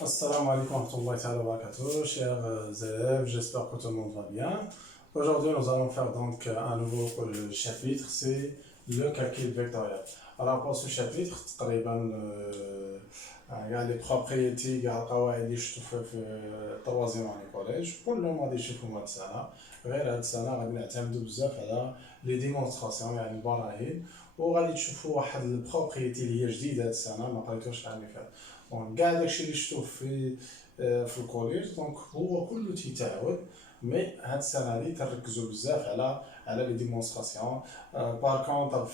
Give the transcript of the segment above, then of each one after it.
Assalamu alaikum wa rahmatullahi wa barakatuh, chers élèves, j'espère que tout le monde va bien. Aujourd'hui, nous allons faire donc un nouveau chapitre, c'est le calcul vectoriel. Alors pour ce chapitre, تقريبا les propriétés كاع القواعد اللي شفتوا في التروازيام عن الكوليج كلهم غادي يشوفهم هاد السنة، غير هاد السنة غادي نعتمدوا بزاف على لي ديمونستراسيون يعني البراهين، وغادي تشوفوا واحد البروبريتي اللي هي جديدة هاد السنة ما قريتوش العام اللي فات. دونك كاع داكشي اللي شفتوه في الكوليج دونك هو كله تيتعاود، مي هاد السنه هادي تركزوا بزاف على لي ديمونستراسيون. بار كونطر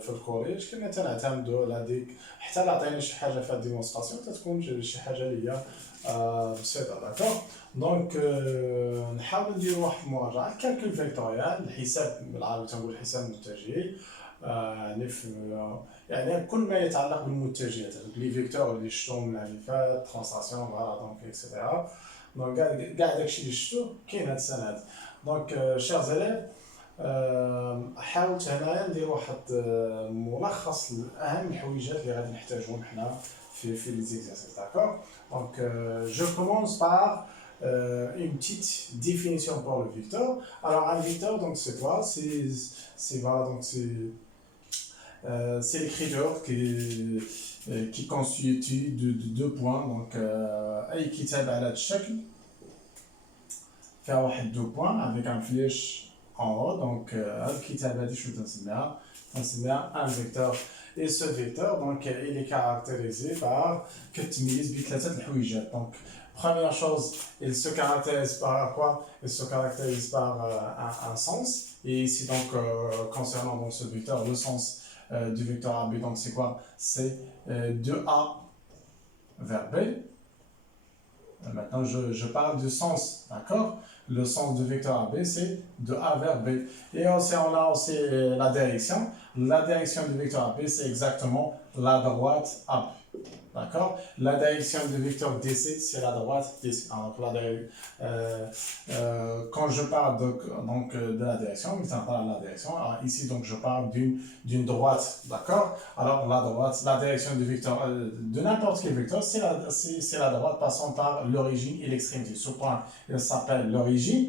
في الكوليج كنا تنعتمدوا على ديك حتى لا عطينا شي حاجه في الديمونستراسيون تتكون شي حاجه اللي هي بسيطه. داكوغ دونك نحاول نديروا واحد المراجعه. الكالكول فيكتوريال الحساب بالعربي تنقول الحساب المتجهي، يعني يعني كل ما يتعلق بالمتجهات، لي فيكتور اللي شفتوهم من اللي فات، ترانسلاسيون فوالا دونك اكسيتيرا. دونك كاع داكشي اللي شفتوه كاين هاد السنه هادي. دونك شير زيليف، حاولت هنايا ندير واحد ملخص لاهم الحويجات اللي غادي نحتاجهم حنا في لي زيكزارسيس. داكوغ دونك جو كومونس بار une petite définition pour le vecteur. Alors un vecteur donc c'est quoi? C'est voilà donc c'est l'écriture qui constitue de deux points. Donc أي كتاب على هذا الشكل فيها واحد دو بوان avec un flèche en haut. donc هاد الكتاب هادي شنو تنسميها un vecteur. et ce vecteur donc il est caractérisé par كتميز بثلاثه الحويجات. donc première chose, il se caractérise par quoi? Il se caractérise par un sens. Et ici donc concernant donc ce vecteur, le sens du vecteur AB, donc c'est quoi? C'est de A vers B. Maintenant je parle du sens, d'accord? Le sens du vecteur AB c'est de A vers B. Et aussi on a aussi la direction. La direction du vecteur AB c'est exactement la droite AB. D'accord? La direction du vecteur DC, c'est la droite DC. Alors, quand je parle donc, de la direction, alors, ici donc je parle d'une droite. D'accord? Alors la droite, la direction du vecteur, de n'importe quel vecteur, c'est la droite passant par l'origine et l'extrémité. Ce point, il s'appelle l'origine,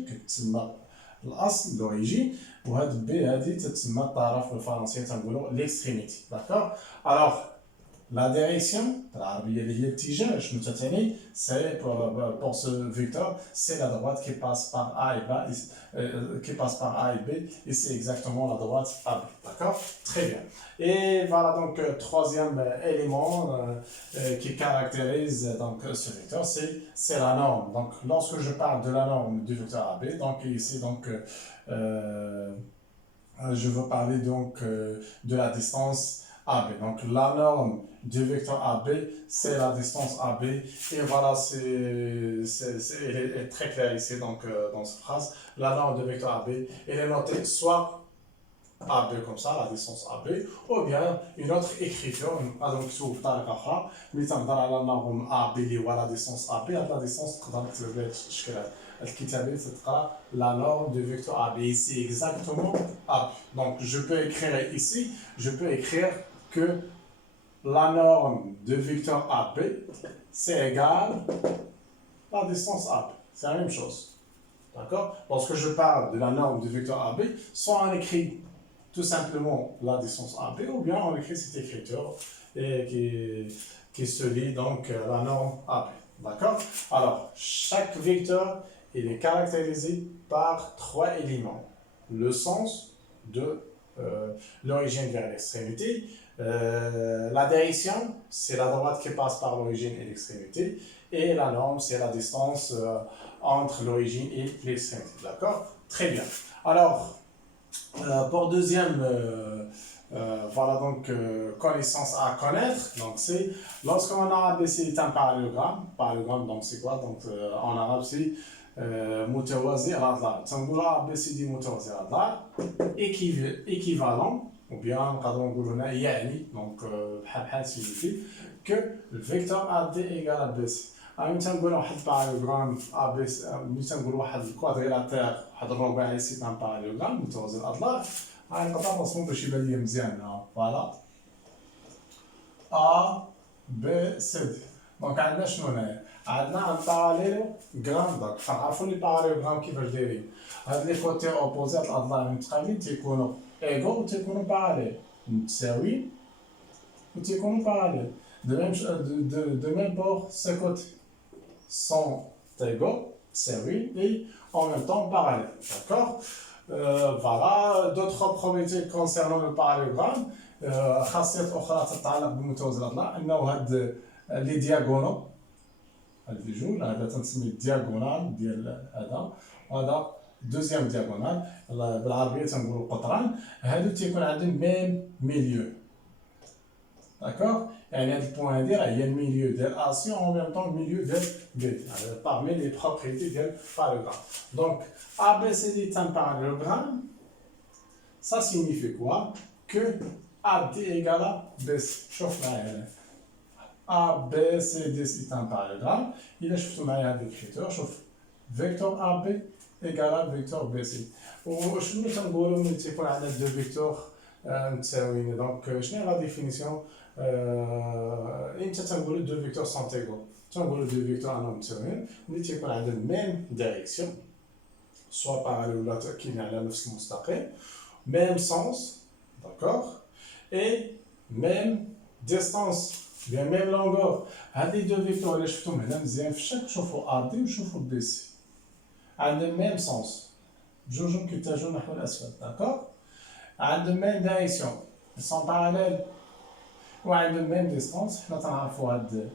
l'origine, وهاد B هادي تتسمى الطرف بالفرنسية تنقولوا l'extrémité. D'accord? Alors la direction, c'est pour ce vecteur, c'est la droite qui passe par A et B, et c'est exactement la droite AB. D'accord? Très bien. Et voilà donc troisième élément qui caractérise donc ce vecteur, c'est la norme. Donc lorsque je parle de la norme du vecteur AB, donc ici donc je veux parler donc de la distance AB. Donc la norme du vecteur AB, c'est la distance AB. Et voilà, elle est très claire ici donc, dans cette phrase. La norme du vecteur AB, elle est notée soit AB comme ça, la distance AB, ou bien une autre écriture. Donc sur mais la norme AB ou la distance AB, la distance la norme du vecteur AB. Ici exactement AB. Donc je peux écrire ici, je peux écrire que la norme de vecteur AB, c'est égal à la distance AB. C'est la même chose. D'accord? Lorsque je parle de la norme du vecteur AB, soit on écrit tout simplement la distance AB, ou bien on écrit cette écriture qui se lit donc la norme AB. D'accord? Alors, chaque vecteur, il est caractérisé par trois éléments. Le sens de l'origine vers l'extrémité. La direction, c'est la droite qui passe par l'origine et l'extrémité. Et la norme, c'est la distance entre l'origine et l'extrémité. D'accord? Très bien. Alors, pour deuxième voilà donc connaissance à connaître, donc c'est lorsqu'on a abaissé un parallélogramme, donc c'est quoi? Donc en arabe c'est متوازي الأضلاع. تنقولوا ABCD متوازي الأضلاع équivalent, ou bien نقدروا نقولوا هنا يعني donc بحال signifie que le vecteur AD égale à BC. ملي تنقولوا واحد الباراليلوغرام ABC، ملي تنقولوا واحد الكوادريلاتير واحد الرباعي سي ان باراليلوغرام متوازي الأضلاع، غنقدر نرسمو باش يبان ليا مزيان. فوالا A B C D. دونك عندنا شنو هنايا؟ عندنا ان باراليلوغرام. دونك كنعرفوا لي باراليلوغرام كيفاش دايرين. هاد لي كوتي اوبوزي، هاد الاضلاع المتقابلين تيكونوا ايغو و تيكونوا باراليل، متساويين و تيكونوا باراليل. de même pour ces côtés sont égaux, متساويين et en même temps parallèles. D'accord. Voilà, d'autres propriétés concernant le parallélogramme. خاصيات أخرى تتعلق بمتوازي الأضلاع، أنه هاد لي دياغونو، هاد لي جوج، هذا تنسميه الدياغونال ديال هذا، وهذا دوزيام دياغونال، بالعربية تنقولو القطران، هادو تيكون عندهم ميم ميليو. داكوغ، يعني هاد البوان هادي راه هي الميليو ديال أسي أون ميم طون الميليو ديال بي، parmi les propriétés ديال parallélogramme. Donc ABCD est un parallélogramme. Ça signifie quoi? Que AD égale à BC. شوف معايا هنا. ABCD c'est un parallélogramme. إلا شفتو معايا هاد الكريتور، شوف فيكتور AB égale à فيكتور BC. وشنو تنقولو ملي تيكون عندنا دو فيكتور متساويين؟ دونك شنو هي لا ديفينيسيون؟ امتى تنقولو دو فيكتور سون ايغو؟ تنقولو دو فيكتور انهم متساويين ملي تيكون عندهم ميم دايريكسيون، سوا باراليل ولا كاينين على نفس المستقيم، même sens, d'accord, et même distance, bien même longueur. هاد لي دو فيكتور اللي شفتهم هنا مزيان في الشكل، شوفوا ار دي وشوفوا بي سي، عندهم ميم سونس، بجوجهم كيتجهوا نحو الاسفل، داكوغ، عندهم ميم دايريكسيون، سون باراليل، وعندهم ميم ديستونس. حنا تنعرفوا هاد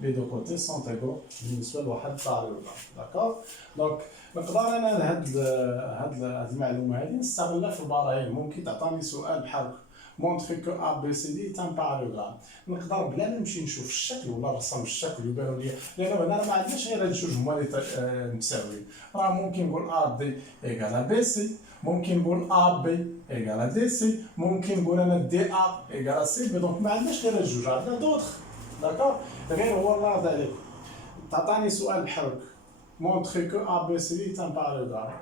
لي دو كوتي سون ايغو بالنسبه لواحد باراليلوغرام، داكوغ. دونك نقدر انا هاد المعلومه هادي نستغلها في البراهين. ممكن تعطيني سؤال بحال مونطري كو ا بي سي دي تان باراليلوغرام، نقدر بلا ما نمشي نشوف الشكل ولا نرسم الشكل ويبانوا لي، لان هنا ما عندناش غير هاد جوج هما اللي متساويين. راه ممكن نقول ا دي ايكال بي سي، ممكن نقول ا بي ايكال دي سي، ممكن نقول انا دي ا ايكال سي بي. دونك ما عندناش غير هاد جوج، عندنا دوطخ، داكوغ. غير هو الله يرضي عليك تعطيني سؤال بحال هكا مونطري كو ا بي سي دي تان باراليلوغرام،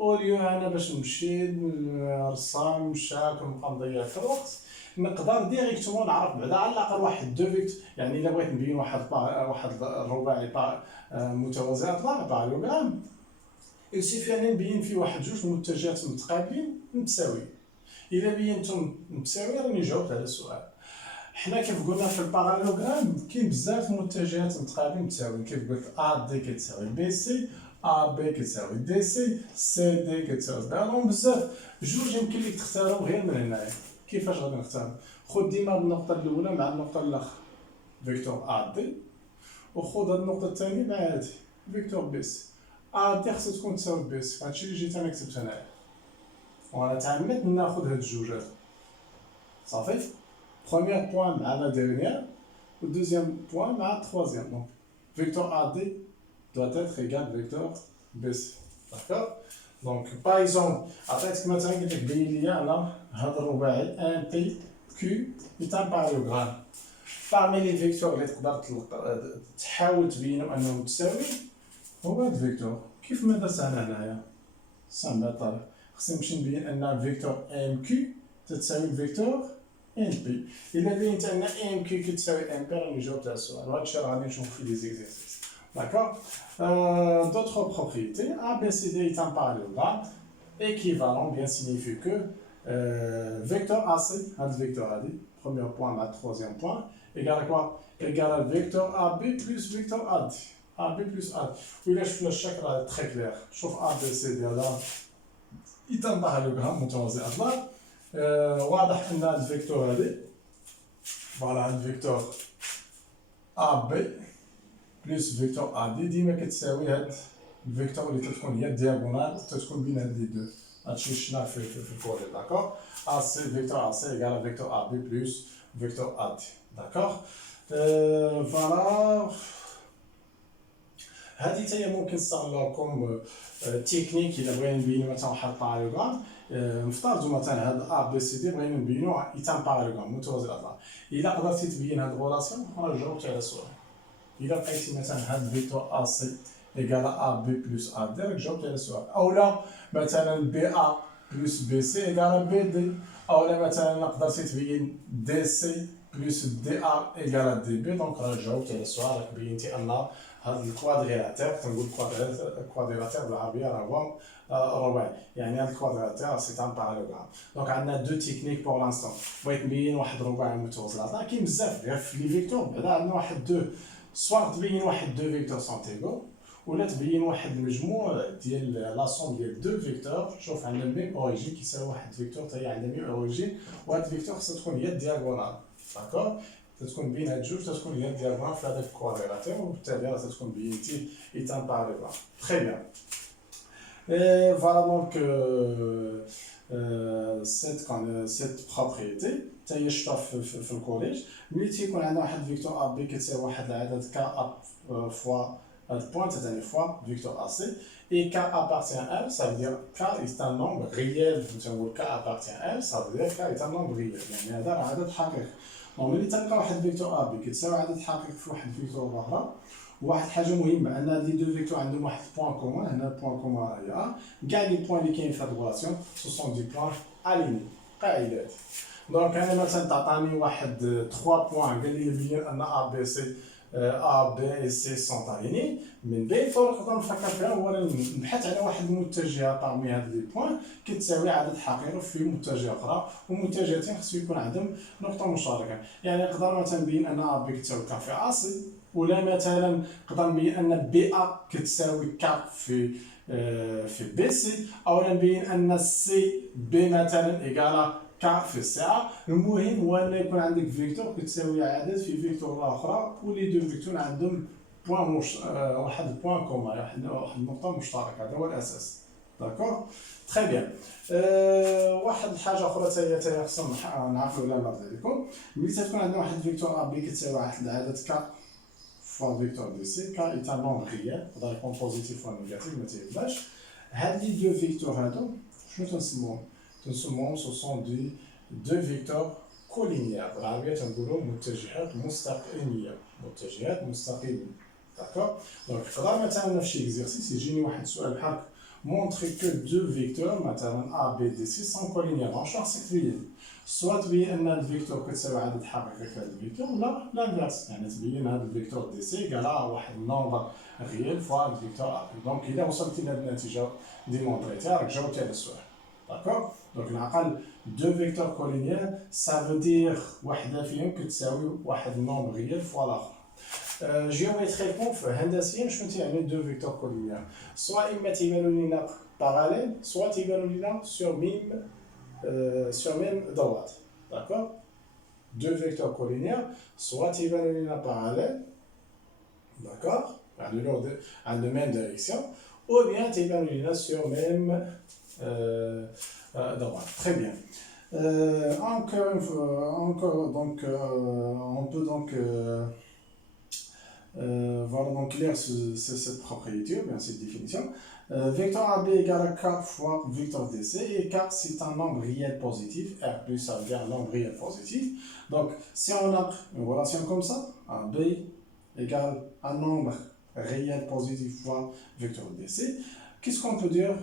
اوليو انا باش نمشي نرسم شاك ونبقى نضيع في الوقت، نقدر ديريكتومون نعرف بعدا على الاقل واحد دو فيكت. يعني الا بغيت نبين واحد الرباعي متوازي اضلاع باراليلوغرام، يكفي انني نبين فيه واحد جوج متجهات متقابلين متساويين. الا بينتهم متساويين راني جاوبت على السؤال. حنا كيف قلنا في الباراليلوغرام كاين بزاف متجهات متقابلين متساويين، كيف قلت ا دي كتساوي بي سي، ا بي كتساوي دي سي، سي دي كتساوي بي. راه بزاف، جوج يمكن لك تختارهم غير من هنايا. كيفاش غادي نختار؟ خذ ديما النقطه الاولى مع النقطه الاخرى فيكتور ا دي، وخذ هاد النقطه الثانيه مع هادي فيكتور بي سي. ا دي خصها تكون تساوي بي سي، هادشي اللي جيت انا كتبت هنايا، وانا تعمدت ناخذ هاد الجوجات صافي. Premier point à la dernière, le deuxième point à la troisième. Donc, vecteur AD doit être égal à vecteur BC. D'accord? Donc, par exemple, après, ce que maintenant, il y a là, un P, Q, est un parallélogramme. Parmi les vecteurs اللي تقدر تحاول تبينوا انهم متساويين هو هذا الفيكتور. كيف ما درت انا هنايا؟ سامبل طريق. خصني نمشي نبين ان فيكتور ام كيو تساوي الفيكتور ان بي. إلا بينت أن ام كيو كتساوي ام بي راني جاوبت على السؤال، وهذا الشيء غادي نشوفو في لي زيكزارسيس. داكوغ. D'autres propriétés. ABCD est un parallélogramme équivalent, bien signifie que vecteur AC, هاد الفيكتور هادي premier point مع troisième point égale à quoi? Égale à vecteur AB plus vecteur AD. AB plus AD. وإلا شفنا الشكل راه très clair. شوف ABCD هذا est un parallélogramme متوازي الأضلاع. واضح ان هاد الفيكتور هادي فوالا هاد الفيكتور ا بي بلس فيكتور ا دي ديما كتساوي هاد الفيكتور اللي تتكون هي الدياغونال تتكون بين هاد لي دو. هادشي شفناه في الكوري، داكوغ. ا سي فيكتور ا سي ايكال فيكتور ا بي بلس فيكتور ا دي، داكوغ. فوالا هادي تاهي ممكن نستغلوها كوم تكنيك. الا بغينا نبينو مثلا واحد الباراليلوغرام، نفترضوا مثلا هاد ا بي سي دي بغينا نبينو ايتان باراليلوغرام متوازي الاضلاع. الا قدرتي تبين هاد الغولاسيون راه جاوبتي على السؤال. الا لقيتي مثلا هاد فيكتور ا سي ايكال ا بي بلس ا دي راك جاوبتي على السؤال. اولا مثلا بي ا بلس بي سي ايكال بي دي، اولا مثلا قدرتي تبين دي سي plus DA égale à DB. Donc, là, جاوبت على السؤال راك بينتي أن هذا الكوادريلاتير تنقول كوادريلاتير بالعربية راه هو رباعي يعني هذا الكوادريلاتير سي ان بارالوغرام. دونك عندنا دو تكنيك بور لانستون. بغيت نبين واحد رباعي متوازي راه كاين بزاف غير في لي فيكتور بعدا عندنا واحد دو سواء تبين واحد دو فيكتور سونتيغو ولا تبين واحد المجموع ديال لا سوم ديال دو فيكتور. شوف عندنا ميم اوريجين كيساوي واحد فيكتور حتى هي عندها ميم اوريجين وهاد الفيكتور خصها تكون هي الدياغونال داكور تتكون بين هاد جوج تتكون هي الدياغونال في هذاك الكوادريلاتير وبالتالي راه تتكون بينتي ايتان بارالوغرام. تري بيان. Voilà donc cette propriété حتى هي شفتها في الكوليج. ملي تيكون عندنا واحد فيكتور ا بي كتساوي واحد العدد ك ا فوا هاد بوين تاني فوا فيكتور ا سي et k appartient à L, ça veut dire k est un nombre réel. K appartient à L, ça veut dire k est un nombre réel. يعني هذا راه عدد حقيقي. دونك ملي تلقى واحد فيكتور ا بي كتساوي عدد حقيقي في واحد فيكتور اخرى واحد حاجه مهمه ان هاد لي دو فيكتور عندهم واحد البوان كومون. هنا البوان كومون هي ا كاع لي بوين اللي كاين في هاد الريلاسيون سو سون دي بوين اليني قاعدات. دونك انا مثلا تعطاني واحد 3 بوين قال لي بين ان ا بي سي A, B et C sont alignés. من بين الطرق نقدر نفكر فيها هو نبحث على واحد المتجهة طامي هاد لي بوين كتساوي عدد حقيقي في متجهة أخرى ومتجهتين خصو يكون عندهم نقطة مشتركة. يعني نقدر مثلا نبين أن A B كتساوي ك في A C ولا مثلا نقدر نبين أن B A كتساوي ك في B C أو نبين أن C B مثلا إيكالا ك في الساعة. المهم هو أن يكون عندك فيكتور كتساوي عدد في فيكتور أخرى ولي دو فيكتور عندهم بوان واحد البوان كومون واحد النقطة مشتركة. هذا هو الأساس. داكور تري بيان. واحد الحاجة أخرى حتى هي خصنا نعرفو ولا نرد عليكم. ملي تكون عندنا واحد فيكتور أ بي كتساوي واحد العدد ك فوا فيكتور دي سي ك إيت أن نومبر ريال يقدر يكون بوزيتيف ولا نيجاتيف متيهمناش. هاد لي دو فيكتور هادو شنو تنسموهم؟ تنسموهم سو سون دي دو فيكتور كولينيير. بالعربية تنقولو متجهات مستقيمية. متجهات مستقيمة. داكور دونك نقدر مثلا في شي اكزرسيس يجيني واحد السؤال بحال مونطري كو دو فيكتور مثلا ا بي دي سي سون كولينيير. شنو خصك تبين؟ سوا تبين ان هاد الفيكتور كتساوي عدد حقيقي في هاد الفيكتور ولا لانفيرس يعني تبين هاد الفيكتور دي سي كالا واحد النومبر ريال فوا الفيكتور ا بي. دونك اذا وصلتي لهاد النتيجة ديمونطريتيها راك جاوبتي على السؤال. داكور دونك نعقل دو فيكتور كولينيير سافو دير وحده فيهم كتساوي واحد النومبر ريال فوا الاخر. جيومتريكمون هندسيا شنو تيعني دو فيكتور كولينيير؟ سوا اما تيبانو لينا باراليل سوا تيبانو لينا سور ميم دوات. داكور دو فيكتور كولينيير سوا تيبانو لينا باراليل داكور عندو ميم دايريكسيون ou bien تيبانو لينا سور ميم droite. Très bien. Encore donc, on peut donc voilà donc lire cette propriété, ou bien cette définition. Vecteur AB égale à K fois vecteur DC et K c'est un nombre réel positif. R plus ça veut dire un nombre réel positif. Donc si on a une relation comme ça, AB égale un nombre réel positif fois vecteur DC, qu'est-ce qu'on peut dire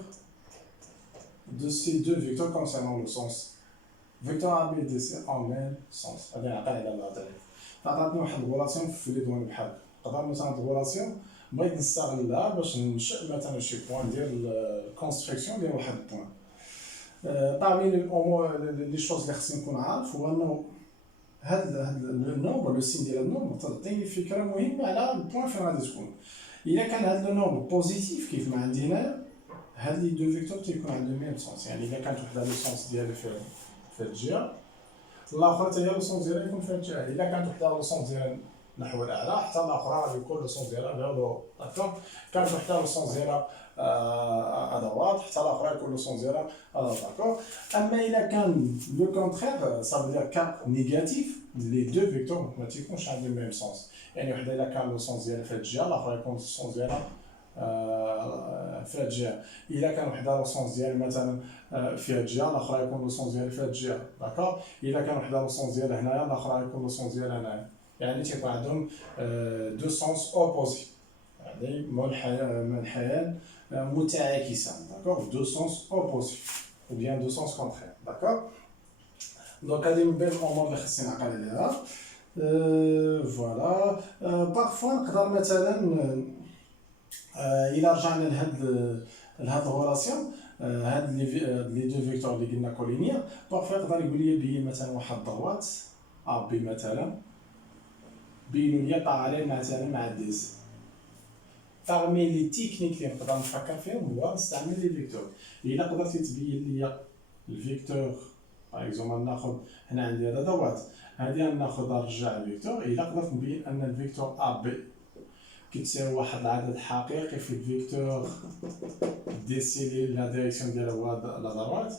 de ces deux vecteurs concernant le sens? Vecteur A, B, D, C en même sens. هذا عقل على الهضره. فعطاتني واحد الغولاسيون في لي دوين بحال نقدر مثلا هاد الغولاسيون بغيت نستغلها باش ننشئ مثلا شي بوان ديال الكونستركسيون ديال واحد البوان. طبعا الامور لي شوز اللي خصني نكون عارف هو انه هاد النومبر لو سين ديال النومبر تعطيني فكره مهمه على البوان فين غادي تكون. الا كان هاد النومبر بوزيتيف كيف ما عندي هنايا هاد لي دو فيكتور تيكون عندهم ميم سونس. يعني الا كانت وحده لو سونس ديالها في الجهه الاخرى حتى هي لو سونس ديالها يكون في الجهه. الا كانت وحده لو سونس ديالها نحو الاعلى حتى الاخرى غادي يكون لو سونس ديالها فيغ لو. داكور كانت وحده لو سونس ديالها ادوات حتى الاخرى يكون لو سونس ديالها داكور. اما الا كان لو كونترير سا فو دير كان نيجاتيف لي دو فيكتور ما تيكونش عندهم ميم سونس. يعني وحده الا كان لو سونس ديالها في الجهه الاخرى يكون لو سونس ديالها في هاد الجهه. الا كان وحده لو سونس ديال مثلا في هاد الجهه الاخرى يكون لو سونس ديال في هاد الجهه. داكور الا كان وحده لو سونس ديال هنايا الاخرى يكون لو سونس ديال هنايا. يعني تيكون عندهم دو سونس اوبوزي يعني منحيان متعاكسان. داكور دو سونس اوبوزي ou bien دو سونس كونترير. داكور دونك هادي من بين الامور اللي خصني نعقل عليها. فوالا بارفوا نقدر مثلا الى رجعنا لهاد الغولاسيون هاد لي دو فيكتور اللي قلنا كولينيير بارفوا يقدر يقول لي بين مثلا واحد الضغوات ا بي مثلا بينوا لي باراليل مثلا مع دي سي. parmi les techniques اللي نقدر نفكر فيهم هو نستعمل لي فيكتور. الا قدرتي تبين لي الفيكتور باغ اكزومبل ناخذ هنا عندي هذا دوات هادي ناخذ نرجع الفيكتور. الا قدرت نبين ان الفيكتور ا بي كتساوي واحد العدد حقيقي في الفيكتور دي سي اللي لا ديريكسيون ديالها هو لا دروات.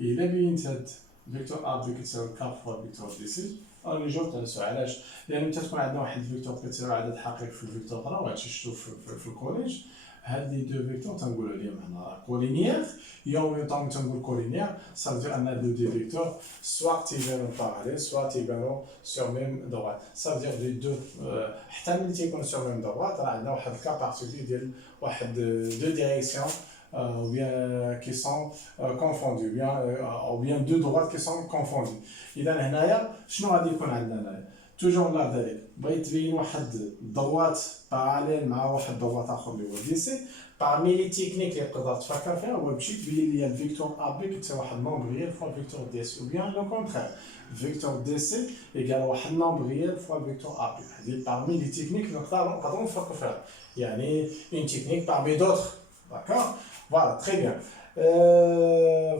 الا بينت هاد فيكتور ا بي كتساوي 4 فوا فيكتور دي سي راني جاوبت على السؤال. علاش؟ لان ملي تكون عندنا واحد الفيكتور كتساوي عدد حقيقي في الفيكتور اخرى وهادشي شفتو في الكوليج هاد لي دو فيكتور تنقولوا عليهم هنا كولينيير يوم طون تنقول كولينيير صافي ان لو دي فيكتور سوا تيبانو باراليل سوا تيبانو سور ميم دوات صافي لي دو حتى ملي تيكونوا سور ميم دوات راه عندنا واحد الكا بارتيكولي ديال واحد دو ديريكسيون ou bien qui sont confondus ou bien deux droites qui sont confondues. اذا هنايا شنو غادي يكون عندنا هنايا توجور لا ذلك بغيت تبين واحد الضغوات باراليل مع واحد الضغوات اخر اللي هو دي سي. parmi les techniques اللي تقدر تفكر فيها هو باش تبين لي الفيكتور ا بي كتساوي واحد النومبر ريال فوا الفيكتور دي سي ou bien لو كونترير فيكتور دي سي ايكال واحد النومبر ريال فوا الفيكتور ا بي. هذه parmi les techniques اللي نقدروا نفكروا فيها يعني une technique parmi d'autres. D'accord. Voilà, très bien.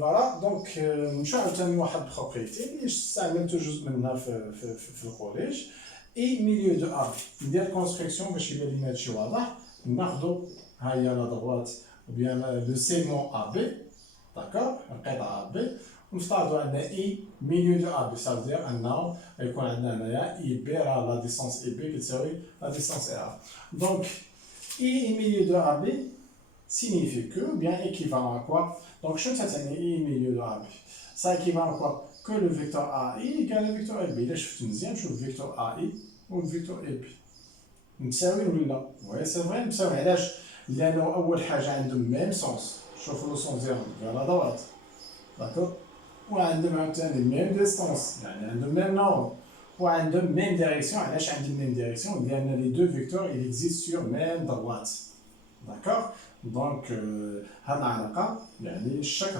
Voilà, donc نمشيو عاوتاني واحد البروبريتي اللي استعملتو جزء منها في الكوليج. اي ميليو دو ا ندير كونستركسيون باش يبان لينا هادشي واضح. ناخدو ها هي لا دروات بيان لو سيغمون ا بي داكور القطعه ا بي ونفترضوا عندنا اي ميليو دو ا بي صافي انه يكون عندنا هنايا اي بي راه لا ديستونس اي بي كتساوي لا ديستونس اي ا. دونك اي ميليو دو ا بي signifie que, bien équivalent à quoi? Donc, je vais te dire milieu de AB. Ça équivalent à quoi? Que le vecteur AI égale le vecteur AB. Là, je fais une deuxième, je fais le vecteur AI ou le vecteur AB. مساوي ولا لا؟ وي سي فري مساوي. علاش؟ لأنه أول حاجة عندهم ميم سونس. شوفوا لو سونس ديالهم على دوات. داكور؟ وعندهم عاوتاني ميم ديستونس يعني عندهم ميم نورم. وعندهم ميم ديريكسيون. علاش عندهم ميم ديريكسيون؟ لأن لي دو فيكتور il existe sur ميم droite. داكور؟ دونك هاد العلاقه يعني الشكل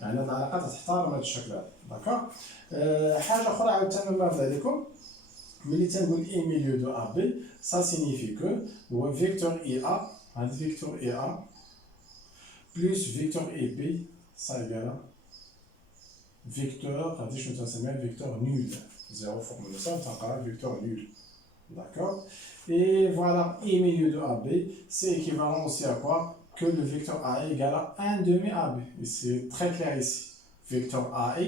يعني هاد العلاقه تحترم هاد الشكل هذا. داكور. حاجه اخرى عاوتاني نرد عليكم ملي تنقول اي ميليو دو ا بي سا سينيفي كو هو فيكتور اي ا هاد فيكتور اي ا بلس فيكتور اي بي سا ايكال فيكتور غادي شنو تنسميها فيكتور نول زيرو فورمولا سا تنقرا فيكتور نول. D'accord. Et voilà, I milieu de AB, c'est équivalent aussi à quoi? Que le vecteur AI égale à 1 demi AB. Et c'est très clair ici. Vecteur AI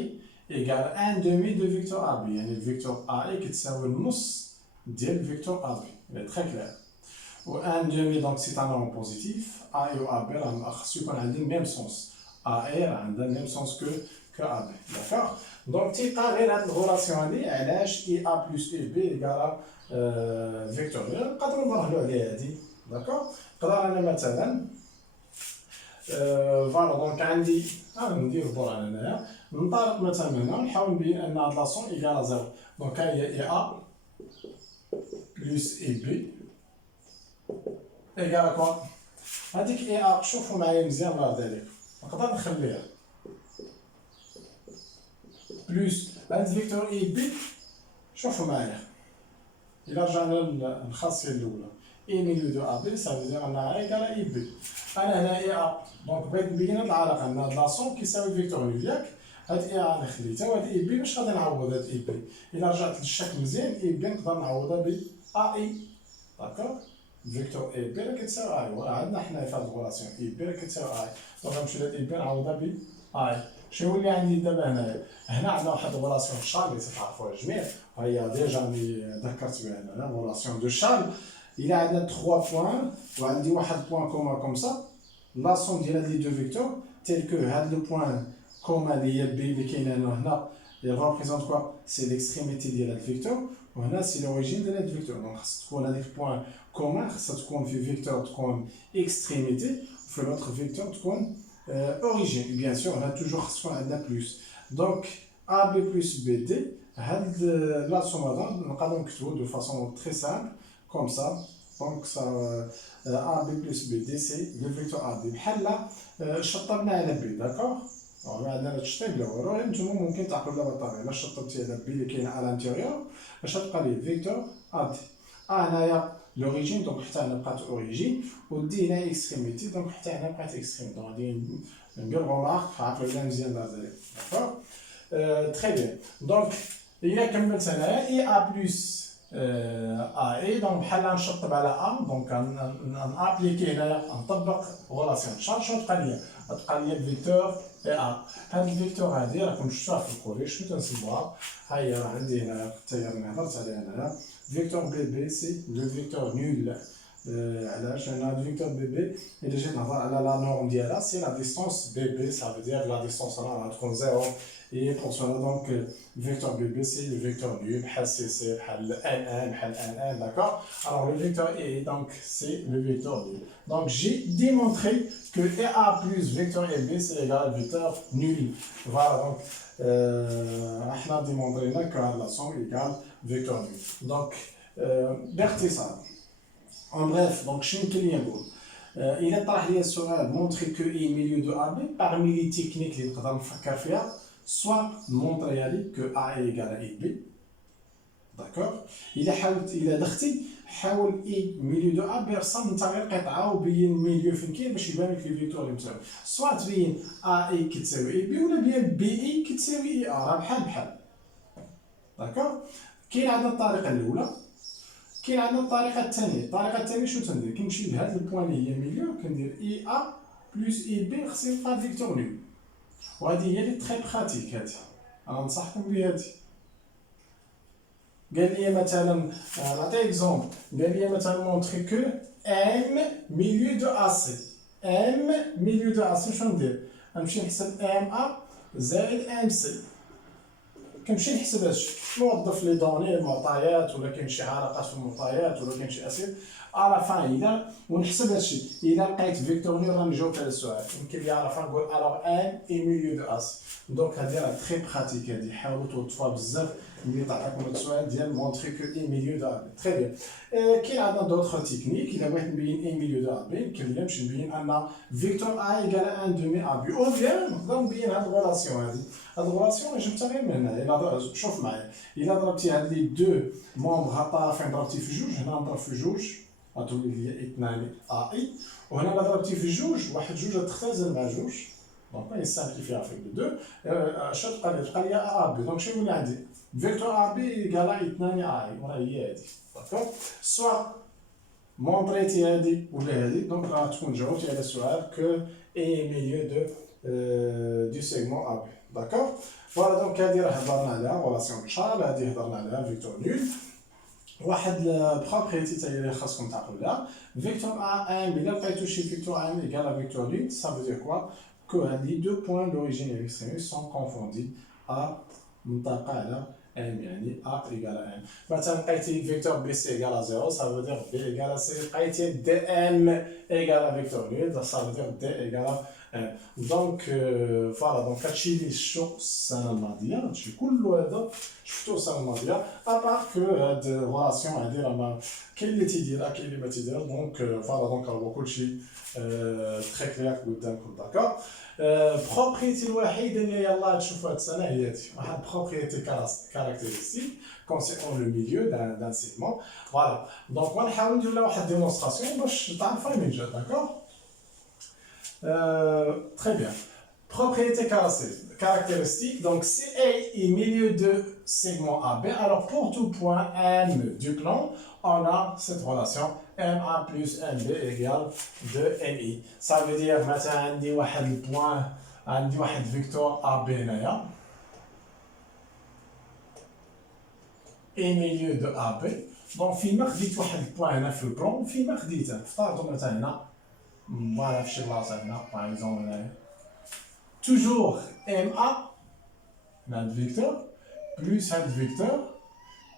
égale 1 demi de vecteur AB. يعني le vecteur AI qui تساوي النص ديال le vecteur AB. Il est très clair. و 1 demi donc c'est un nombre positif. AI و AB راهم خصو يكون عندهم même sens. AI راه عندها même sens que AB. D'accord. Donc تيبقى غير هاد الغولاسيون هادي علاش اي ا بلس اي بي ايكال فيكتور. نقدروا نبرهنوا عليها هادي. داكور. نقدر انا مثلا فوالا دونك عندي ندير بور على هنايا ننطلق مثلا من هنا ونحاول نبين ان هاد لاسون ايكال زيرو. دونك ها هي اي ا بلس اي بي ايكال كوا هاديك اي ا. شوفوا معايا مزيان الله يرضي عليكم نقدر نخليها بلس هاد فيكتور اي بي. شوفوا معايا إلا رجعنا للخاصية الأولى اي ميليو دو ا بي صافي دير انها ايكال اي بي. أنا هنا اي ا دونك بغيت نبين هاد العلاقة أن هاد لاسون كيساوي فيكتور نول ياك. هاد اي ا أنا خليتها وهاد اي بي باش غادي نعوض هاد اي بي. إلا رجعت للشكل مزيان اي بي نقدر نعوضها ب ا اي. داكور. فيكتور اي بي راه كتساوي اي وراه عندنا حنايا فهاد الغولاسيون اي بي راه كتساوي اي. دونك غنمشي لهاد اي بي نعوضها ب اي. شنو اللي عندي دابا هنايا؟ هنا عندنا واحد الغولاسيون شارل اللي تعرفوها الجميع وهي ديجا راني ذكرت بها هنا غولاسيون دو شارل. إلا عندنا 3 بوان وعندي واحد بوان كوما كوم سا لا سوم ديال هاد لي دو فيكتور تيل كو هاد لو بوان كوما اللي هي بي اللي كاينه هنا اللي ريبريزونت كوا سي ليكستريميتي ديال هاد الفيكتور وهنا سي لوريجين ديال هاد الفيكتور. دونك خاص تكون هاديك بوان كوما خاصها تكون في فيكتور تكون اكستريميتي وفي لوتر فيكتور تكون origine. Bien sûr, on a toujours besoin de plus. Donc, AB plus BD, La somme, on va de façon très simple, comme ça. Donc, ça, AB plus B, DC, le vecteur AB. Là, شطبنا على B, d'accord. عندنا الشطيب الاول انتم ممكن تعقلوا لها بالطريقه الا شطبتي على بي اللي كاينه على الانتيريور باش تبقى ليه فيكتور اد هنايا لوريجين دونك حتى هنا بقات اوريجين ودي هنا اكستريميتي دونك حتى هنا بقات اكستريم دونك غادي ندير رومارك عقلوا لها مزيان دازالي داكوغ تري بيان دونك الا كملت هنايا اي ا بلس اي دونك بحال نشطب على ا دونك نابليكي هنايا نطبق غولاسيون شنو تبقى ليا الفيكتور اي ا هاد الفيكتور هادي راكم شفتوها في الكوليج شنو تنسموها ها هي راه عندي هنا حتى هي هضرت عليها هنايا فيكتور بي بي سي لو فيكتور نول علاش لان هاد فيكتور بي بي الا جيت نهضر على لا نورم ديالها سي لا ديستونس بي بي ça veut dire la distance راه غتكون زيرو et pour cela donc vecteur BB c'est le vecteur nul بحال CC بحال N1 بحال N1 d'accord alors le vecteur E donc c'est le vecteur nul donc j'ai démontré que EA plus vecteur EB c'est égal à vecteur nul voilà donc on a démontré que la somme égale vecteur nul donc باختصار en bref donc شنو كاين لي نقول إلا طرح لي السؤال montrer que E milieu de AB parmi les techniques اللي نقدر نفكر فيها soit montrer que A est égal à B, d'accord. Il a درتي حاول E milieu de A برسم انت غير قطعه وبين الميليو فين كاين باش يبان لك لي فيكتور اللي مساوي soit تبين A E كتساوي B ولا بيان B E كتساوي E A راه بحال داكور. كاين عندنا الطريقه الاولى كاين عندنا الطريقه الثانيه شنو تندير كنمشي لهاد البوان اللي هي ميليو كندير E A plus E B خصو يبقى فيكتور نول وهذه هي اللي تري براتيك هذه انا ننصحكم بهذه قال لي مثلا نعطي اكزومبل قال لي مثلا مونطري كو ام ميليو دو ا سي ام ميليو دو ا سي شنو ندير غنمشي نحسب ام ا زائد ام سي كنمشي نحسب هادشي نوظف لي دوني المعطيات ولا كاين شي علاقات في المعطيات ولا كاين شي اسئله على فايده ونحسب هادشي الا لقيت فيكتور نول رانجاوب على السؤال يمكن لي على نقول الوغ ان اي ميليو دو اس دونك هادي راه تري براتيك هادي حاولوا توظفوها بزاف ملي طرحكم السؤال ديال مونطري كو اي ميليو دو ا تري بيان كاين عندنا دوطخ تكنيك الا بغيت نبين اي ميليو دو ا بي يمكن لي نمشي نبين ان فيكتور ا ايكال ان دومي ا بي او بيان نقدر نبين هاد الغولاسيون هادي هاد الغولاسيون جبتها غير من هنا الا شوف معايا الا ضربتي هاد لي دو مومبر ها طرفين ضربتي في جوج هنا نضرب في جوج غتولي لي اثنان ا اي وهنا الا ضربتي في جوج واحد جوج غتختزل مع جوج دونك غنسامبليفيها في دو اش تبقى لي ا بي دونك شنو اللي عندي فيكتور ا بي ايكال اثنان ا اي وراه هي هادي داكوغ سوا مونطريتي هادي ولا هادي دونك غتكون جاوبتي على السؤال كو اي ميليو دو سيغمون ا بي داكوغ فوالا دونك هادي راه هضرنا عليها غولاسيون تشارل هادي هضرنا عليها فيكتور نول واحد بروبريتي تاهي اللي خاصكم تعقلوا لها فيكتور ا ام الا لقيتو شي فيكتور ا ام ايكال فيكتور نول سا فو دير كوا كو هاد لي دو بوين دوريجين اي ليكستريميس سون كونفوندي ا منطقه على ام يعني ا ايكال ام مثلا لقيتي فيكتور بي سي ايكال 0 سا فو دير بي ايكال سي لقيتي دي ام ايكال فيكتور نول سا فو دير دي ايكال دونك فوالا دونك هادشي اللي شفتو السنه الماضيه هادشي كله هذا شفتو السنه الماضيه ابار كو هاد الريلاسيون هادي راه ما كاين اللي تيديرها كاين اللي ما تيديرهاش دونك فوالا دونك هو كلشي تري كلير قدامكم داكور بروبريتي الوحيده اللي يلاه تشوفوا هاد السنه هي هادي واحد بروبريتي كاركتيرستيك كونسيرون لو ميليو دان سيغمون فوالا دونك غنحاول ندير لها واحد ديمونستراسيون باش تعرفوا من جد داكور très bien. Propriété caractéristique, donc CA est milieu de segment AB. Alors pour tout point M du plan, on a cette relation MA plus MB égale 2MI. Ça veut dire maintenant عندي واحد البوان عندي واحد فيكتور AB هنايا et milieu de AB. Donc فيما خديت واحد البوان هنا في البلان فيما خديته افترضوا مثلا هنا voilà في شي بلاصه هنا باغ اكزومبل هنايا توجور ام ا هاد الفيكتور بلس هاد الفيكتور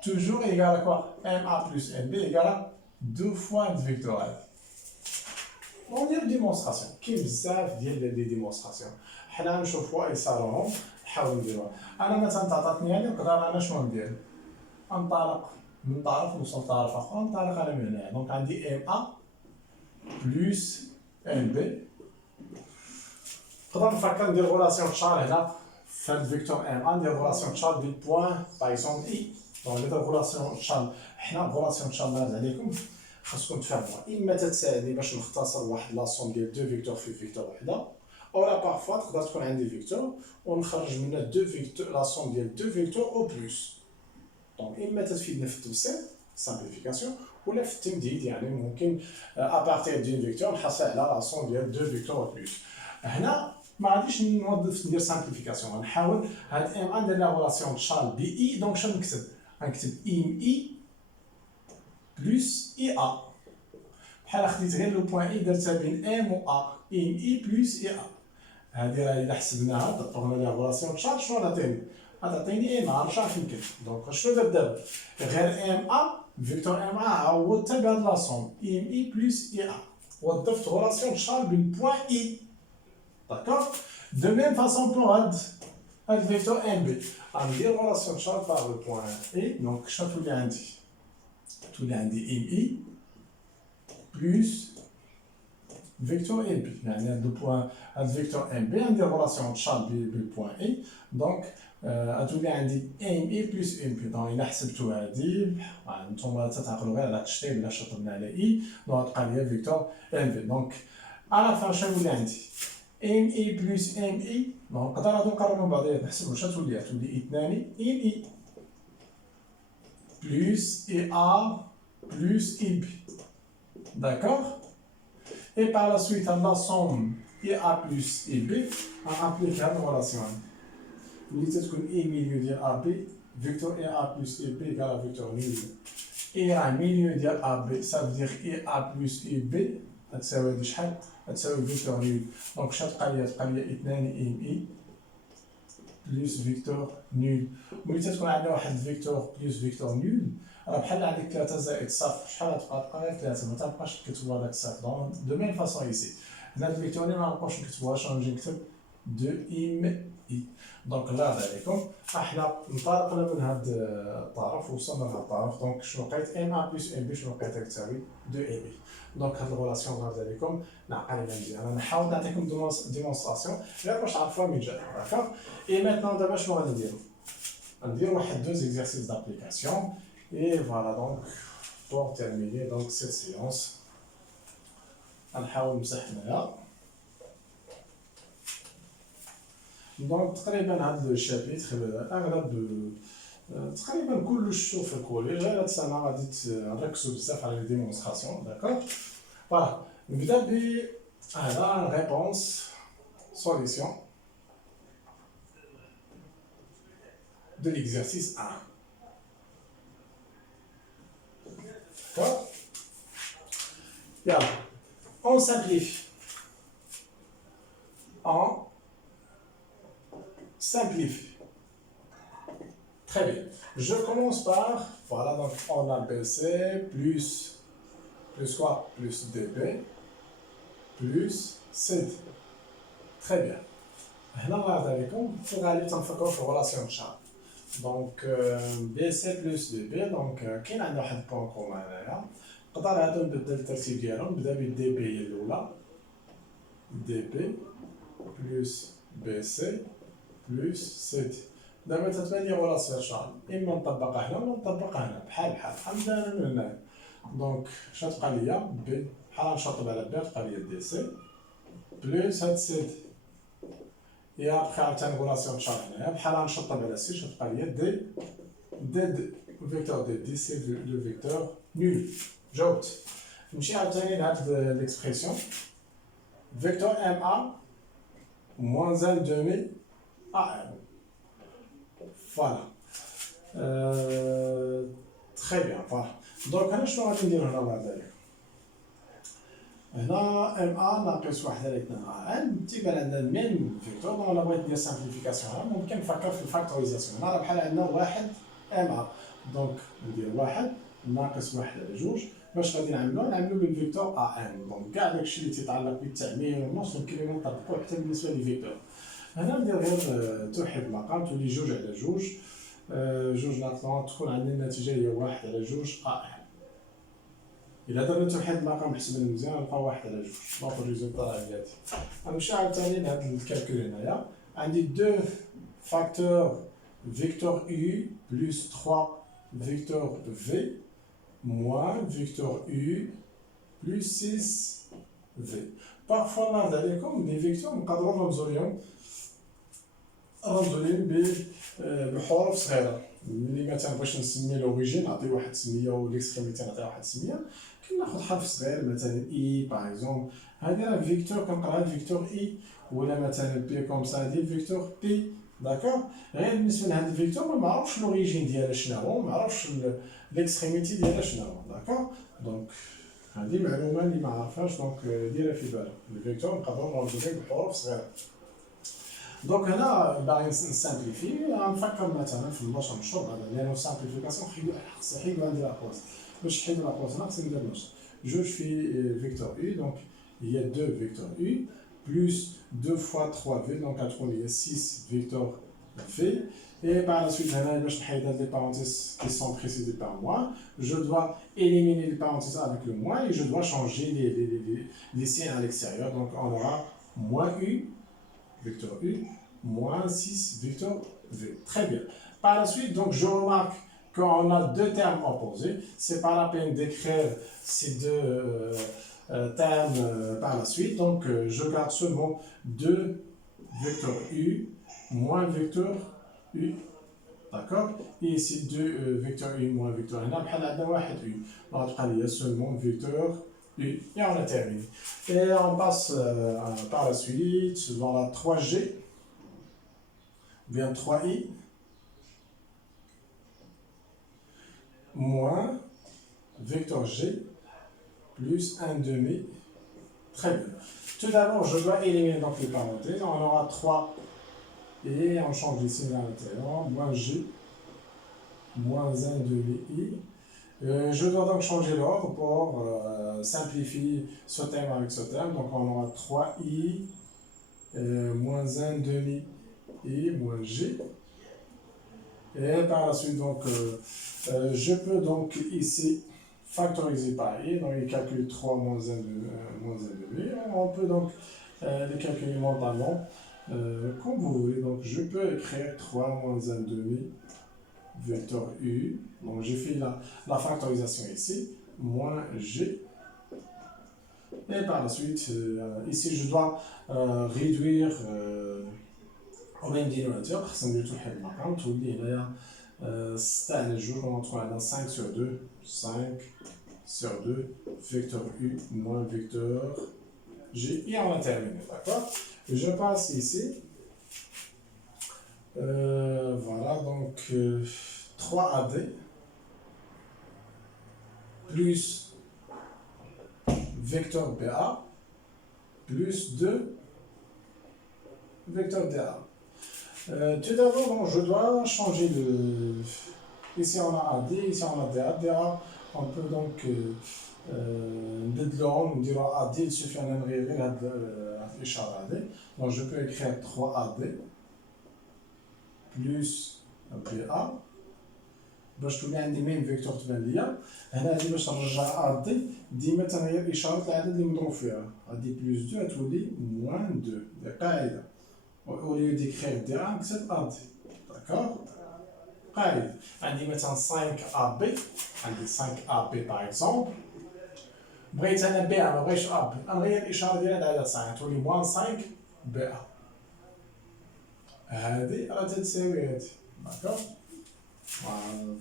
توجور ايكال كوا ام ا بلس ام بي ايكال دو فوا هاد الفيكتور هادي وندير ديمونستراسيون كاين بزاف ديال لي ديمونستراسيون حنا نشوفوا ايسارهم نحاول نديروها. انا مثلا تعطاتني هذه نقدر انا شنو ندير؟ انطلق من طرف نوصل لطرف اخر، ننطلق انا من هنا. دونك عندي ام ا بلس ام بي. نقدر نفكر ندير غولاسيون تشار هنا في هاد الفيكتور ام ا، ندير غولاسيون تشار بين بوان باغ اكزومبل اي. دونك ندير غولاسيون تشار، حنا غولاسيون تشار نرد عليكم خاصكم تفهموها. اما تتساعدني باش نختصر واحد لاسوم ديال دو فيكتور في فيكتور وحده، اولا بارفوا تقدر تكون عندي فيكتور ونخرج منها دو فيكتور، لاسوم ديال دو فيكتور او بلوس. دونك اما تفيدنا في التوسيع سامبليفيكاسيون، ولا في التمديد، يعني ممكن ابارتير دون فيكتور نحصل على لاسوم ديال دو فيكتور او بلوس. هنا ما غاديش نوظف ندير سامبليفيكاسيون، غنحاول هاد ام ا ندير لا غولاسيون تشارل بي اي. دونك شنو نكتب؟ غنكتب ام اي بلس اي ا، بحال خديت غير لو بوان اي درتها بين ام و ا، ام اي بلس اي ا. هادي راه الا حسبناها طبقنا ليها غولاسيون تشارل شنو غتعطيني؟ غتعطيني ام ا. راه شحال كيمكن. دونك شنو درت دابا؟ غير ام ا فيكتور ام ا عوضتها بهاد لاسوم ام اي بلس اي ا، وظفت غولاسيون تشارل بين بوان اي. داكوغ؟ دو ميم فاصون بور هاد الفيكتور ام بي، غندير غولاسيون تشارل بار لو بوان اي. دونك شنو تولي عندي؟ تولي عندي ام اي بلس فيكتور ام بي، يعني هاد لو بوان هاد فيكتور ام بي ندير غولاسيون تشارل بالبوان اي. دونك غتولي عندي ام اي بلس ام بي. دونك الا حسبتو هادي نتوما تتعقلوا غير على التشطيب الا شطبنا على اي، دونك غتبقى ليا فيكتور ام بي. دونك على فان شنو يولي عندي؟ ام اي بلس ام اي. دونك نقدر هادو نقربو من بعضياتهم نحسب واش تولي. تولي اثنان ام اي بلس اي ا بلس اي بي. D'accord? Et par la suite, la somme IA plus IB, on applique la relation. L'unité de I milieu de AB, vecteur IA plus IB égale à vecteur nul. IA milieu de AB, ça veut dire IA plus IB, تساوي هادي شحال؟ تساوي vecteur nul. Donc شحال تبقى ليا 2 MI plus vecteur nul. ملي تكون عندنا واحد فيكتور بلس فيكتور نول، راه بحال عندك 3 زائد صفر، شحال غتبقى؟ غير 3، ما تبقاش تكتبوا هذاك الصفر. دونك دو ميم فاصون ايسي هنا الفيكتور نول ما نبقاوش نكتبوهاش، غنجي نكتب دو ام اي. دونك الله يرضي عليكم، احنا انطلقنا من هاد الطرف وصلنا لهاد الطرف. دونك شنو لقيت؟ ام ا بلس ام بي شنو لقيتها؟ تساوي دو ام اي. دونك هاد الغولاسيون الله يرضي عليكم نعقلها مزيان. انا نحاول نعطيكم ديمونستراسيون غير باش تعرفوها من جد. داكوغ؟ اي ميتنون دابا شنو غادي نديرو؟ غندير واحد 2 exercices d'application. Et voilà, donc pour terminer donc cette séance, غنحاول نمسح هنايا. دونك تقريبا هاد الشابيتر اغلب تقريبا كلش في الكوليج، غير هاد السنه غادي نركزو بزاف على لي ديمونستراسيون. داكوغ؟ فوالا نبدا ب هذا ريبونس سوليسيون de l'exercice 1. D'accord? Bien. On simplifie. On simplifie. Très bien. Je commence par, voilà, donc on a BC plus quoi? Plus DB plus CD. Très bien. هنا الله يرضي عليكم في الغالب تنفكروا في الريلاسيون تشارل. دونك بي سي بلس دي بي، دونك كاين عندنا واحد البوان كومون هنايا. نقدر هادو نبدل الترتيب ديالهم، نبدا بالدي بي هي الاولى، دي بي بلس بي سي بلس سي دي. دابا تتبان لي ريلاسيون تشارل، اما نطبقها هنا ولا نطبقها هنا بحال غنبدا انا من هنا. دونك شنو تبقى ليا؟ بي بحال نشطب على بي تبقى ليا دي سي بلس هاد سي دي. Et après, on a une relation de charge. Après, on a un C, je vais D, vecteur D, D, c'est le vecteur nul. J'opte. Je vais obtenir l'expression vecteur MA moins 1 demi AM. Voilà. Très bien. Voilà. Donc, je vais dire هنا ام ا ناقص 1 على 2 ان تيبان عندنا الميم فيكتور. دونك انا بغيت ندير سامبليفيكاسيون، ممكن نفكر في الفاكتوريزاسيون. هنا راه بحال عندنا 1 ام ا، دونك ندير 1 ناقص 1 على 2. باش غادي نعملو بالفيكتور ا ان. دونك كاع داكشي اللي تيتعلق بالتعمير والنص يمكن لنا نطبقوه حتى بالنسبه للفيكتور. هنا ندير غير توحيد المقام تولي جوج على جوج، جوج ناقص تكون عندنا النتيجة هي واحد على جوج ان. إلا درنا توحيد المقام حسبنا مزيان نلقاو واحد على جوج، دونك الريزولتا راه هي هادي. غنمشي عاوتاني لهاد الكالكول هنايا، عندي دو فاكتور vecteur U plus 3 vecteur V moins vecteur U plus 6 V. Parfois, on a des vecteurs, on peut بحروف صغيره. ملي مثلا باش نسمي لوريجين نعطي واحد السميه والاكستريميتي نعطي واحد السميه، كناخذ حرف صغير مثلا اي باغ اكزومبل، هذه راه فيكتور كنقراها فيكتور اي، ولا مثلا بي كوم سا هذه فيكتور بي. داكوغ، غير بالنسبه لهاد الفيكتور ما معرفش لوريجين ديالها شنو هو، ما معرفش الاكستريميتي ديالها شنو هو. داكوغ، دونك هذه معلومه اللي ما عرفهاش، دونك ديرها في بالك. الفيكتور نقدروا نرمزوا به بحروف صغيره. دونك هنا باغي نسامبليفي، غنفكر مثلا في النشر مشروع هذا، لانه سامبليفيكاسيون خص حيد عندي لاكوز، باش حيد لاكوز هنا خصني ندير نشر جوج في فيكتور يو، دونك هي 2 فيكتور يو plus 2 fois 3v, donc il y a 6 vecteurs v. Et par la suite, les parenthèses qui sont précisées par moi, je dois éliminer les parenthèses avec le moins et je dois changer les signes à l'extérieur. Donc on aura moins u, vecteur u, moins 6 vecteur v. Très bien. Par la suite, donc je remarque qu'on a deux termes opposés. C'est pas la peine d'écrire ces deux termes par la suite. Donc je garde seulement 2 vecteurs u moins vecteur u. D'accord? Et ici 2 vecteurs u moins vecteur u. Donc il y a seulement vecteur u. Et on a terminé. Et on passe par la suite dans la 3G, bien 3i moins vecteur g plus 1 demi. Très bien. Tout d'abord, je dois éliminer donc les parenthèses. On aura 3 et on change ici à l'intérieur. Moins g moins 1 demi i. Je dois donc changer l'ordre pour simplifier ce terme avec ce terme. Donc on aura 3i moins 1 demi i moins g. Et par la suite, donc, je peux donc ici factoriser par i, donc il calcule 3 moins 1 demi. On peut donc les calculer mentalement comme vous voulez. Donc je peux écrire 3 moins 1 demi vecteur u. Donc j'ai fait la factorisation ici, moins g. Et par la suite, ici je dois réduire au même dénominateur. خصنا ندير توحيد المقام تولي هنايا 6 على جوج، ونطلعوا على 5 sur 2 5 sur 2 vecteur u moins vecteur g, et on a terminé. D'accord? Je passe ici. Voilà, donc 3AD plus vecteur BA plus 2 vecteur DA. Tout d'abord, je dois changer le... Ici on a AD, ici on a DA. DA, on peut donc on dira AD, il suffit d'un réveil à AD. Donc je peux écrire 3AD plus BA. باش تولي عندي ميم فيكتور تبان ليا. هنا هادي باش نرجع ار دي ديما تنغير اشاره العدد اللي مضروب فيها. غادي بلس 2 تولي موان 2. دي قاعده. au lieu d'écrire D1 نكتب ار دي. داكور. قاعده. عندي مثلا 5 ا بي، عندي 5 ا بي باغ اكزومبل. بغيت انا بي ما بغيتش ا بي، نغير الاشاره ديال العدد 5 تولي موان 5 بي ا. هادي راه تتساوي هادي. داكور.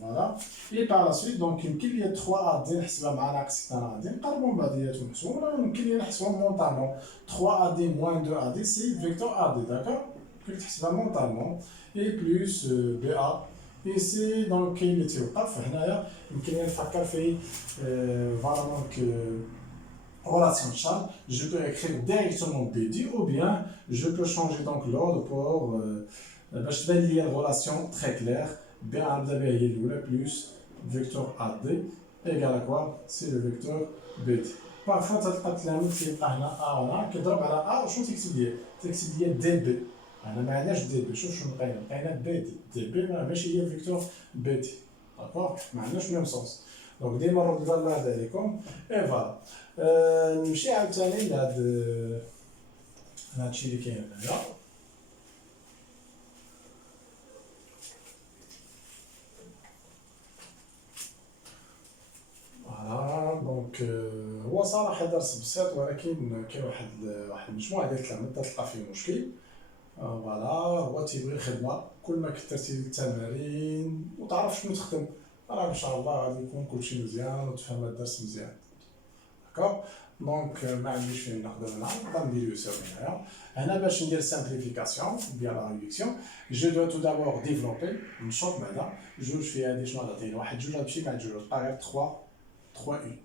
Voilà. Et par la suite, donc, il y a 3 AD, نحسبها مع ناقص AD, نقربوا من بعضياتهم نحسبوهم، ولا يمكن نحسبوهم مونطالمون. 3 AD moins 2 AD, c'est vecteur AD, d'accord? يمكن تحسبها مونطالمون. Et plus BA. Ici, donc, كاين اللي تيوقف هنايا، يمكن نفكر في voilà donc relation de Charles. Je peux écrire directement BD, ou bien je peux changer donc l'ordre pour باش تبان لي relation très claire. B plus vecteur AD égale à quoi? C'est le vecteur BD. Parfois, tu as le tlamid qui est A, qui drop à la A, ou je t'excite DB. انا ما عندناش دي بي. شوف شنو لقينا بي دي بي ماشي هي فيكتور بي تي. داكوغ ما عندناش ميم سونس. دونك ديما نرد الله هذا ليكم اي فوالا. نمشي عاوتاني لهاد هادشي اللي كاين هنايا. فوالا دونك هو صراحه درس بسيط ولكن كاين واحد المجموعه ديال الكلمات تلقى فيه مشكل. فوالا هو تيبغي الخدمه كل ما كثرتي التمارين وتعرف شنو تخدم راه ان شاء الله غادي يكون كلشي مزيان وتفهم الدرس مزيان. داكوغ دونك ما عنديش فين نخدم هنا نقدر ندير يوسر هنايا. هنا باش ندير سامبليفيكاسيون ديال لا ريدكسيون جو دو تو دابور ديفلوبي نشوط بعدا جوج في هادي شنو غادي واحد جوج غتمشي مع جوج تبقى غير 3 3 1.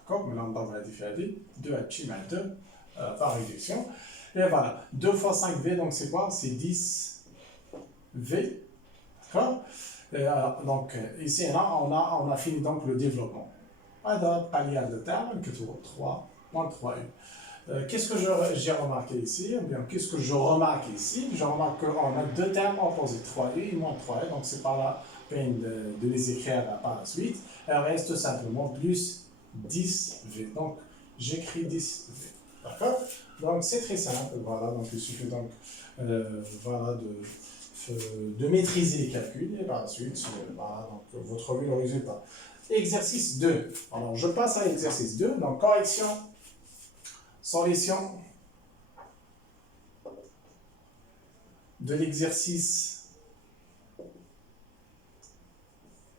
داكوغ ملي نضرب هادي في هادي 2 غتمشي مع 2 par réduction. Et voilà, 2 fois 5V, donc c'est quoi? C'est 10V. D'accord? Donc ici, là, on a fini donc le développement. Alors, palier de terme, 3, moins 3U. Qu'est-ce que j'ai remarqué ici? Eh bien, qu'est-ce que je remarque ici? Je remarque qu'on a deux termes opposés, 3U et moins 3U, donc c'est pas la peine de les écrire par la suite. Il reste simplement plus 10V. Donc, j'écris 10V. D'accord? Donc c'est très simple, voilà, donc il suffit donc voilà, de maîtriser les calculs et par la suite, voilà, donc vous trouvez le résultat. Exercice 2. Alors je passe à l'exercice 2, donc correction, solution de l'exercice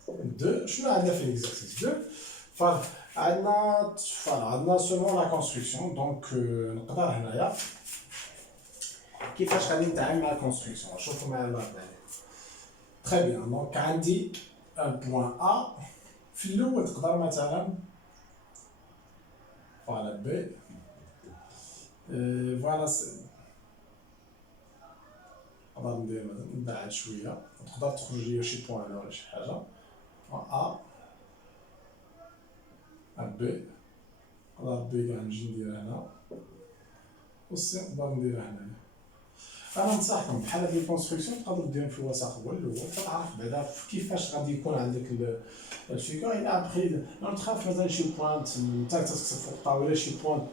2. Je suis là fait l'exercice 2. Enfin, عندنا seulement la construction donc نقدر هنايا كيفاش غادي نتعامل مع الكونستركسيون. شوفوا معايا الله يرضي عليكم. تري بيان دونك عندي ان بوين ا في الاول تقدر مثلا فوالا بي فوالا نقدر ندير مثلا نبعد شويه تقدر تخرج ليا شي بوين هنا ولا شي حاجه ا بي نقدر بي كاع نجي ندير هنا والسي نقدر ندير هنايا. انا ننصحكم بحال هاد الكونستركسيون تقدروا ديرهم في الوسط هو الاول تعرف بعدا كيفاش غادي يكون عندك الفيكور الى ابخي لو تخاف مثلا شي بوانت نتا تكتب فوق الطاوله شي بوانت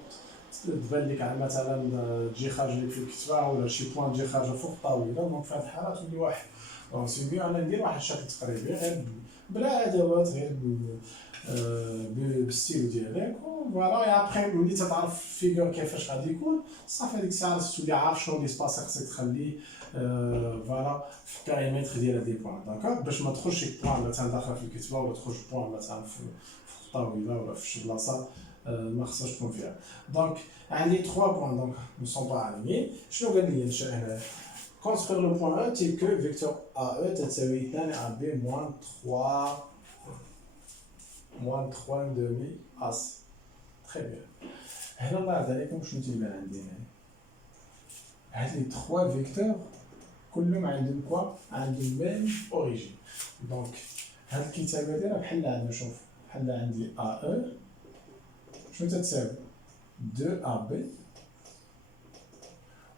تبان لك مثلا تجي خارج لك في الكتابه ولا شي بوانت تجي خارجه فوق الطاوله دونك في هاد الحاله تولي واحد دونك سي ميو انا ندير واحد الشكل تقريبي غير بلا ادوات غير بالستيل ديالك فوالا اي ابخي ملي تعرف الفيغور كيفاش غادي يكون صافي هذيك الساعه تولي عارف شنو لي سباس خصك تخليه فوالا في البيريمتر ديال هاد لي بوان داكوغ باش ما تدخلش شي بوان مثلا داخله في الكتابه ولا تخرج بوان مثلا في الطاوله ولا في شي بلاصه ما خصهاش تكون فيها. دونك عندي 3 بوان دونك نو سون با اليني. شنو قال لي نشا هنا construire le point E tel que vecteur AE تساوي 2 AB moins 3 moins 3 demi as. Très bien. هنا الله يرضي عليكم شنو تيبان عندي هنا هاد لي 3 فيكتور كلهم عندهم كوا عندهم ميم اوريجين. دونك هاد الكتابه هادي راه بحال عندنا شوف بحال عندي AE شنو تتساوي 2 AB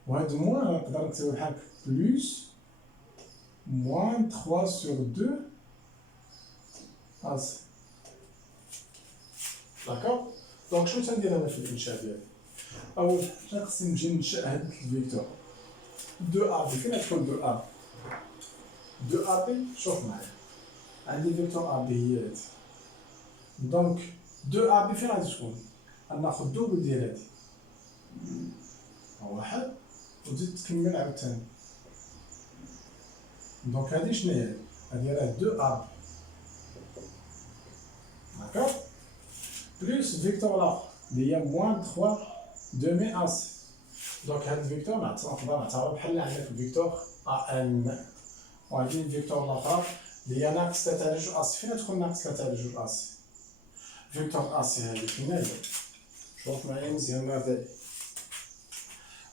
وهاد موان نقدر نكتبو بحال بلوس موان 3 sur 2 as. داكوغ دونك شنو تندير انا في الانشاء ديالي؟ اول حاجه خصني نجي ننشا هاد الفيكتور 2 ا بي. فين غتكون 2 ا؟ 2 ا بي شوف معايا عندي فيكتور ا بي هي هادي دونك 2 ا بي فين غادي تكون؟ غناخد دوبل ديال هادي واحد وتزيد تكمل عاوتاني دونك هادي شنو هي؟ هادي راه 2 ا بي داكوغ plus vecteur là اللي هي moins 3 demi as. دونك هاد الفيكتور نقدر نعتبر بحال عندك الفيكتور ان وعندي الفيكتور الاخر اللي هي ناقص 3 على 2 اس. فين تكون ناقص 3 على 2 اس؟ فيكتور اس هادي فين هي؟ شوف معايا مزيان مرتاح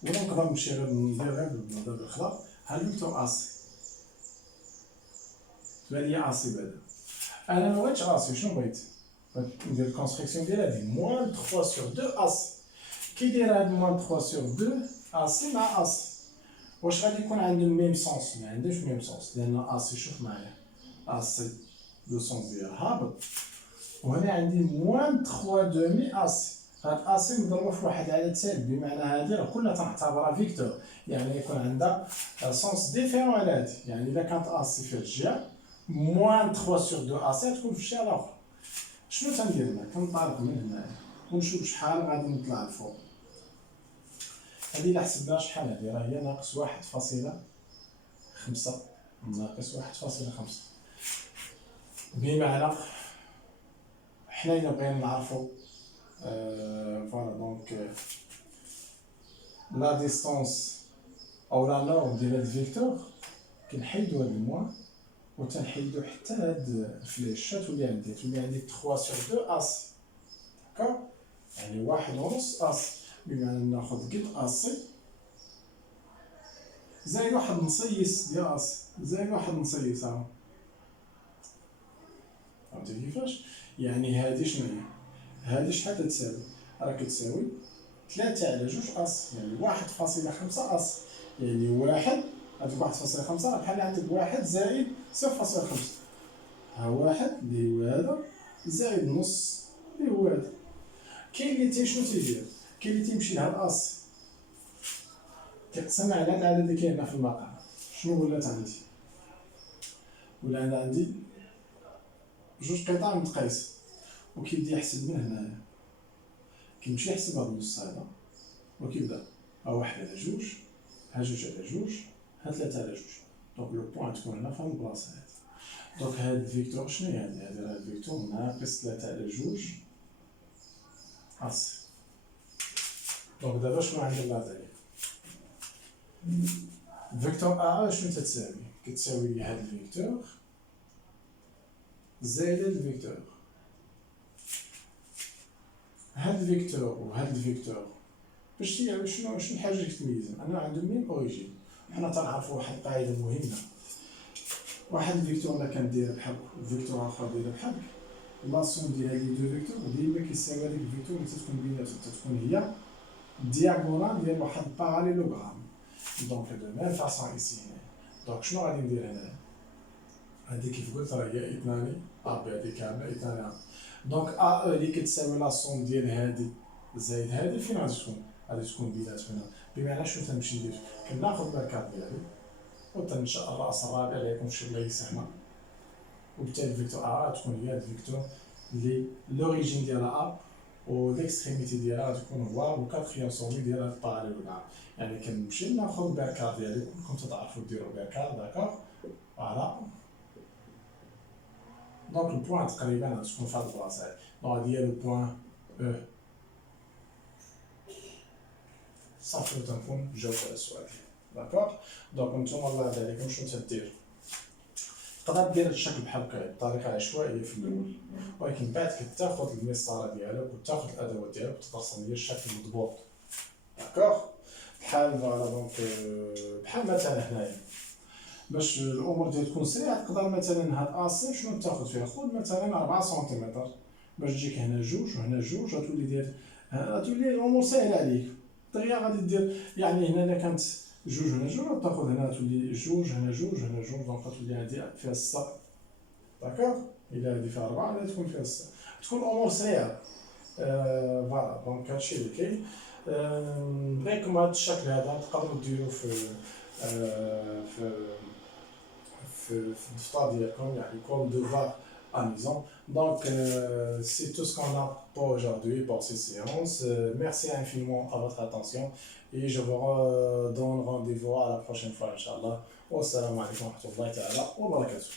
ولا نقدر نمشي غير ندير غير بالخلا ها الفيكتور اس تبان لي اسي بعدا انا ما بغيتش اسي شنو بغيت ندير الكونستركسيون ديال هادي موان 3 sur 2 اس. كي داير هاد موان 3 sur 2 اس مع اس واش غادي يكون عندهم ميم سونس؟ ما عندهمش ميم سونس، لان اسي شوف معايا اسي لو سونس ديالها هابط، وهنا عندي موان 3 دومي اسي. هاد اسي مضروبه في واحد العدد سالب، بمعنى هادي راه كلها تنعتبرها فيكتور، يعني يكون عندها سونس ديفيرون على هادي. يعني الا كانت اسي في هاد الجهه موان 3 سور 2 اسي تكون في الجهه الاخرى. شنو تندير هنا؟ كنطالق من هنايا ونشوف شحال غادي نطلع الفوق. هادي الا حسبناها شحال هادي راه هي ناقص 1.5 ناقص 1.5، بمعنى حنا إلا بغينا نعرفو فوالا دونك لا ديستونس أو لا نورم ديال هاد الفيكتور كنحيدو هاد الموان و تنحيدو حتى هاد الفليش، تولي عندي 3 سور 2 اسي، داكوغ، يعني 1.5 اسي، بمعنى ناخد قد اسي زائد واحد نصيص ديال اسي زائد واحد نصيص. ها فهمتي كيفاش؟ يعني هادي شنو هي؟ هادي شحال تتساوي؟ راه كتساوي 3 على 2 اس، يعني 1.5 اس، يعني واحد هاديك 1.5 راه بحال عندك واحد زائد 0.5، ها واحد اللي هو هذا زائد نص اللي هو هذا. كاين اللي شنو تيدير؟ كاين اللي تيمشي لهاد اس كيقسم على هاد العدد اللي كاين هنا في المقام. شنو ولات عندي؟ ولا عندي جوج قطع متقايسة، وكيبدا يحسب من هنايا، كيمشي يحسب هاد النص هذا وكيبدا ها واحد على جوج، ها جوج على جوج، ها 3 على جوج. دونك لو بوان تكون هنا في هاد البلاصة هادي. دونك هاد الفيكتور شنو هي هادي؟ هادي راه الفيكتور ناقص 3 على جوج اس. دونك دابا شنو عندي الله عليك؟ فيكتور ا شنو تتساوي؟ كتساوي هاد الفيكتور زائد هاد الفيكتور. هاد الفيكتور وهاد الفيكتور باش شنو الحاجه اللي كتميزهم؟ انا عندهم ميم اوريجين. حنا تنعرفوا واحد القاعده مهمه، واحد الفيكتور الا كان داير بحال فيكتور اخر داير بحال لا سوم ديال هاد لي دو فيكتور ديما كيساوي هاديك الفيكتور اللي تتكون بيناتهم، تتكون هي دياغونال ديال واحد الباراليلوغرام. دونك دو ميم فاصون ايسي هنا. دونك شنو غادي ندير هنا؟ هادي كيف قلت راه هي اثنان بي هادي كامله اثنان. دونك ا اللي كتساوي لا سوم ديال هادي زائد هادي فين غادي تكون؟ غادي تكون بيناتهم. بمعنى شنو تنمشي ندير؟ كناخذ لاكارت ديالي وتنشأ الراس الرابع اللي يكون في شي بلايص هنا، وبالتالي الفيكتور ا تكون هي هاد الفيكتور اللي لوريجين ديالها ا و ليكستريميتي ديالها غتكون هو لو كاتريام سومي ديال هاد الباراليلوغرام. يعني كنمشي ناخذ لاكارت ديالي، كلكم تعرفوا ديروا لاكارت، داكوغ، فوالا. دونك البوان تقريبا غتكون في هاد البلاصه هادي. دونك هادي هي لو بوان او. صافي تنكون جاوبت على السؤال، داكوغ. دونك نتوما الله يرضي عليكم شنو تدير؟ تقدر دير الشكل بحال هكا بطريقه عشوائيه في الاول، ولكن بعد كتاخذ المسطره ديالك وتاخذ الادوات ديالك وترسم ليا الشكل مضبوط، داكوغ. بحال فوالا دونك بحال مثلا هنايا باش الامور ديالك تكون سريعه، تقدر مثلا هاد اسي شنو تاخذ فيها؟ خذ مثلا 4 سنتيمتر باش تجيك هنا جوج وهنا جوج، غتولي دير غتولي الامور ساهله عليك. دغيا غادي دير يعني هنا الا كانت جوج هنا جوج تاخذ هنا تولي جوج هنا جوج هنا جوج، دونك غتولي هادي فيها 6، داكوغ. الا هادي فيها 4 غادي تكون فيها 6، تكون الامور سريعه. فوالا دونك هادشي اللي كاين. بغيكم هاد الشكل هذا تقدروا ديروه في في في الدفتر ديالكم، يعني comme devoir à la maison. Donc c'est tout ce qu'on a pour aujourd'hui, pour cette séance. Merci infiniment à votre attention et je vous donne rendez-vous à la prochaine fois, Inch'Allah. Wassalamu alaikum wa rahmatullahi wa barakatuh.